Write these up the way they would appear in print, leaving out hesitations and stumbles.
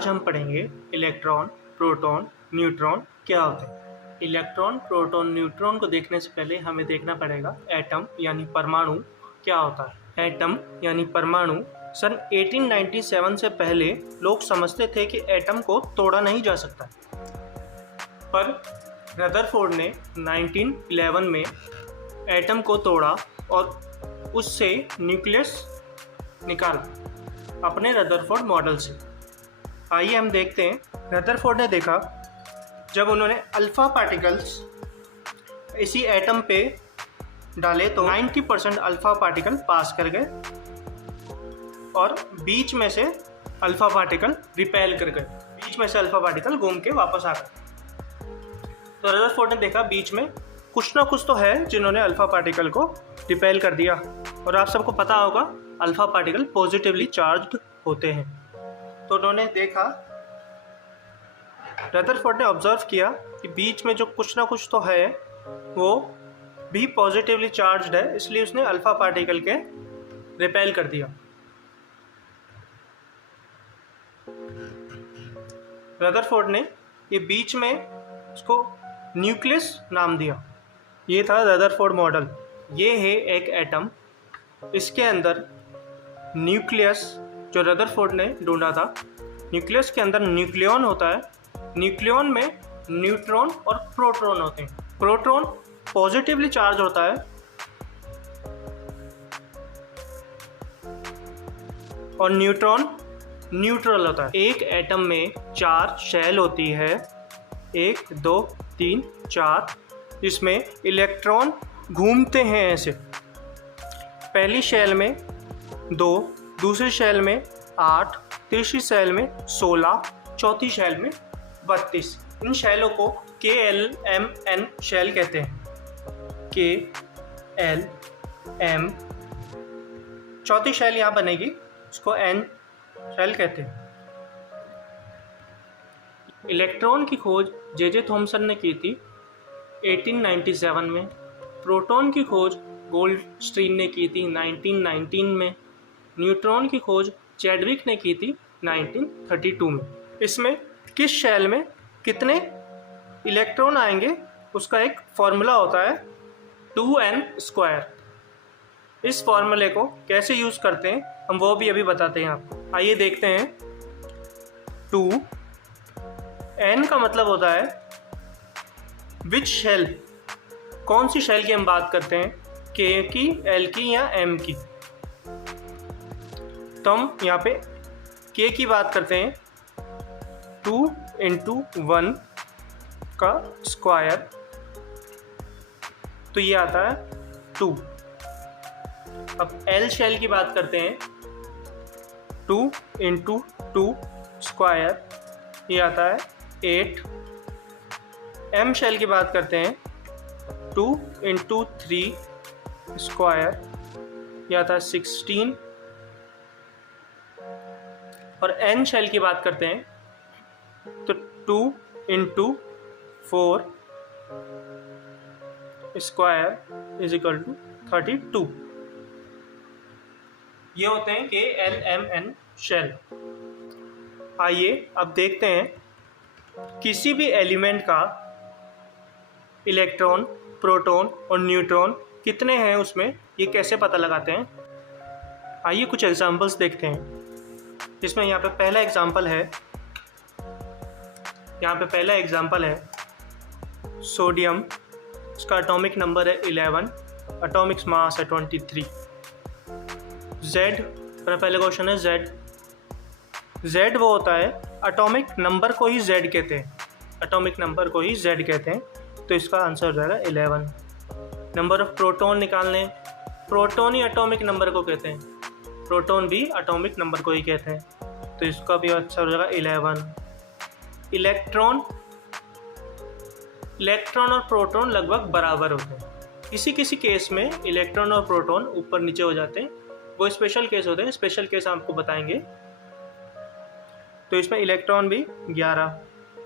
आज हम पढ़ेंगे इलेक्ट्रॉन, प्रोटॉन, न्यूट्रॉन क्या होते हैं। इलेक्ट्रॉन, प्रोटॉन, न्यूट्रॉन को देखने से पहले हमें देखना पड़ेगा एटम यानी परमाणु क्या होता है। एटम यानी परमाणु सन 1897 से पहले लोग समझते थे कि एटम को तोड़ा नहीं जा सकता, पर रदरफोर्ड ने 1911 में एटम को तोड़ा और उससे न्यूक्लियस निकाला अपने रदरफोर्ड मॉडल से। आइए हम देखते हैं। रदरफोर्ड ने देखा जब उन्होंने अल्फा पार्टिकल्स इसी एटम पे डाले तो 90% अल्फा पार्टिकल पास कर गए और बीच में से अल्फा पार्टिकल रिपेल कर गए, बीच में से अल्फा पार्टिकल घूम के वापस आ गए। तो रदरफोर्ड ने देखा बीच में कुछ ना कुछ तो है जिन्होंने अल्फा पार्टिकल को रिपेल कर दिया। और आप सबको पता होगा अल्फा पार्टिकल पॉजिटिवली चार्ज्ड होते हैं। तो उन्होंने देखा, रदरफोर्ड ने ऑब्जर्व किया कि बीच में जो कुछ ना कुछ तो है वो भी पॉजिटिवली चार्ज्ड है, इसलिए उसने अल्फा पार्टिकल के रिपेल कर दिया। रदरफोर्ड ने ये बीच में उसको न्यूक्लियस नाम दिया। ये था रदरफोर्ड मॉडल। ये है एक एटम, इसके अंदर न्यूक्लियस जो रदरफोर्ड ने ढूंढा था, न्यूक्लियस के अंदर न्यूक्लियॉन होता है। न्यूक्लियॉन में न्यूट्रॉन और प्रोटॉन होते हैं। प्रोटॉन पॉजिटिवली चार्ज होता है और न्यूट्रॉन न्यूट्रल होता है। एक एटम में 4 शेल होती है, 1 2 3 4, इसमें इलेक्ट्रॉन घूमते हैं ऐसे। पहली शेल में 2, दूसरी शेल में 8, तीसरी शेल में 16, चौथी शेल में 32। इन शेलों को KLMN शेल कहते हैं। KLM, चौथी शेल यहाँ बनेगी, उसको N शेल कहते हैं। इलेक्ट्रॉन की खोज J.J. थॉमसन ने की थी 1897 में। प्रोटॉन की खोज गोल्डस्टीन ने की थी 1919 में। न्यूट्रॉन की खोज चैडविक ने की थी 1932 में। इसमें किस शेल में कितने इलेक्ट्रॉन आएंगे उसका एक फॉर्मूला होता है 2n²। इस फॉर्मूले को कैसे यूज़ करते हैं हम वो भी अभी बताते हैं आपको। आइए देखते हैं। 2n का मतलब होता है विच शेल, कौन सी शेल की हम बात करते हैं, K की, L की या M की। तो हम यहाँ पे K की बात करते हैं। 2 × 1 का स्क्वायर, तो ये आता है 2। अब L शेल की बात करते हैं। 2 × 2 स्क्वायर, ये आता है 8। M शेल की बात करते हैं। 2 × 3 स्क्वायर, ये आता है 16। और N शेल की बात करते हैं तो 2 × 4 स्क्वायर = 32। ये होते हैं KLMN शेल। आइए अब देखते हैं किसी भी एलिमेंट का इलेक्ट्रॉन, प्रोटॉन और न्यूट्रॉन कितने हैं उसमें, ये कैसे पता लगाते हैं। आइए कुछ एग्जांपल्स देखते हैं। इसमें यहाँ पे पहला एग्जांपल है सोडियम। इसका एटॉमिक नंबर है 11, एटॉमिक मास है 23। Z, पहले क्वेश्चन है Z वो होता है, एटॉमिक नंबर को ही Z कहते हैं, एटॉमिक नंबर को ही Z कहते हैं, तो इसका आंसर हो जाएगा 11। नंबर ऑफ प्रोटॉन निकालने, प्रोटॉन ही एटॉमिक नंबर को कहते हैं, प्रोटॉन भी एटॉमिक नंबर को ही कहते हैं, तो इसका भी आंसर हो जाएगा 11। इलेक्ट्रॉन और प्रोटॉन लगभग बराबर होते हैं। किसी केस में इलेक्ट्रॉन और प्रोटॉन ऊपर नीचे हो जाते हैं, वो स्पेशल केस होते हैं, स्पेशल केस आपको बताएंगे। तो इसमें इलेक्ट्रॉन भी 11।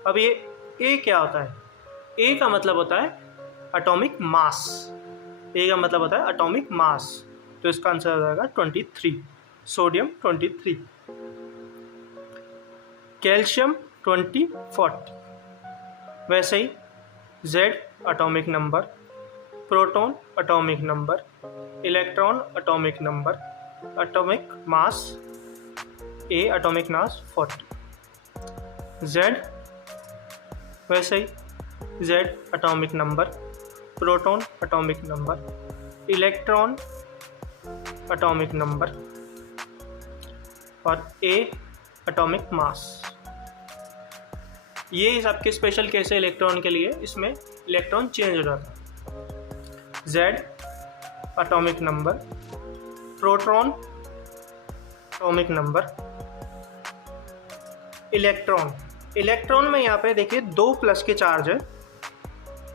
अब ये A क्या होता है, A का मतलब होता है एटॉमिक मास, A का मतलब होता है एटॉमिक मास, तो इसका आंसर हो जाएगा 23, सोडियम 23। कैल्शियम 2040। वैसे ही Z atomic number, proton atomic number, electron atomic number, atomic mass A atomic mass 40। Z वैसे ही Z atomic number, proton atomic number, electron atomic number और A एटॉमिक मास। ये सबके special case है electron के लिए, इसमें electron change हो जाता है। Z atomic number, proton atomic number, electron में यहाँ पे देखिए 2 प्लस के चार्ज है,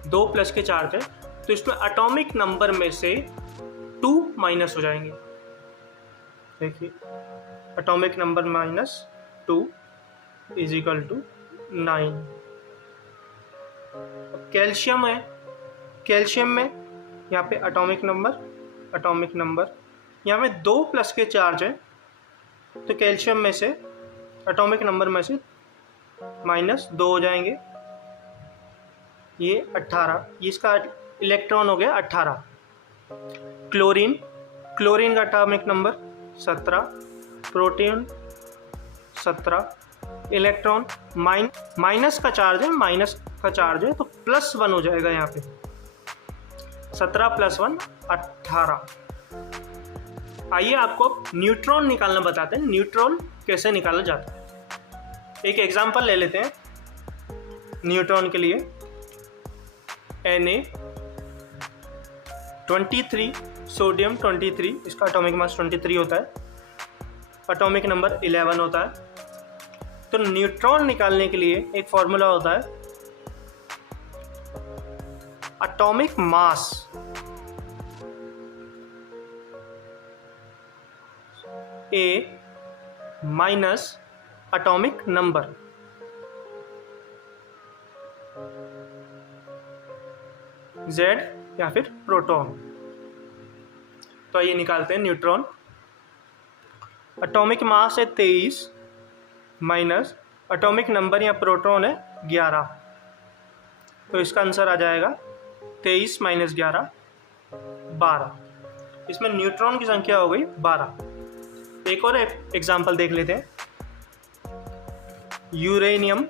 2 प्लस के चार्ज है, तो इसमें एटॉमिक नंबर में से 2 माइनस हो जाएंगे। देखिए atomic number -2 is equal to 9। Calcium है, कैल्शियम में यहाँ पे एटॉमिक नंबर यहाँ में 2 प्लस के चार्ज है, तो कैल्शियम में से एटॉमिक नंबर में से -2 हो जाएंगे। ये 18, इसका इलेक्ट्रॉन हो गया 18। क्लोरीन का atomic number 17, protein 17, electron minus का चार्ज है, तो +1 हो जाएगा यहाँ पे। 17 + 1 18। आइए आपको न्यूट्रॉन निकालना बताते हैं, न्यूट्रॉन कैसे निकाला जाता है। एक एग्जांपल ले लेते हैं न्यूट्रॉन के लिए। Na23, सोडियम 23, इसका एटॉमिक मास 23 होता है, एटॉमिक नंबर 11 होता है। तो न्यूट्रॉन निकालने के लिए एक फॉर्मूला होता है, atomic mass A minus atomic number. Z या फिर प्रोटॉन। तो आइए निकालते हैं न्यूट्रॉन। एटॉमिक मास है 23 माइनस एटॉमिक नंबर या प्रोटॉन है 11, तो इसका आंसर आ जाएगा 23 - 11 12। इसमें न्यूट्रॉन की संख्या हो गई 12। एक और एग्जांपल देख लेते हैं। यूरेनियम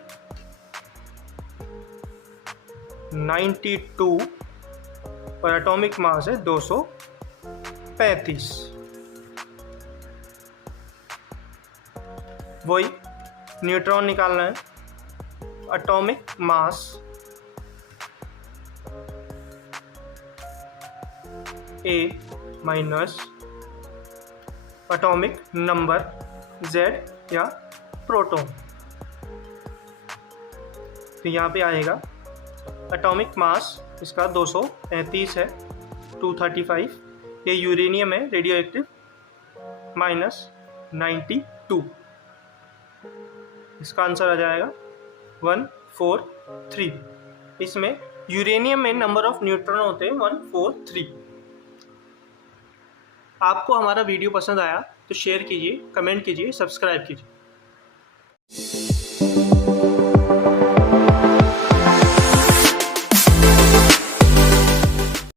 92 और एटॉमिक मास है 235। वही न्यूट्रॉन निकालना है, atomic mass A minus atomic number Z या प्रोटॉन। तो यहाँ पे आएगा एटॉमिक मास इसका 235 है, 235। ये यूरेनियम है रेडियो एक्टिव -92। इसका आंसर आ जाएगा 143। इसमें यूरेनियम में नंबर ऑफ न्यूट्रॉन होते हैं 143। आपको हमारा वीडियो पसंद आया तो शेयर कीजिए, कमेंट कीजिए, सब्सक्राइब कीजिए।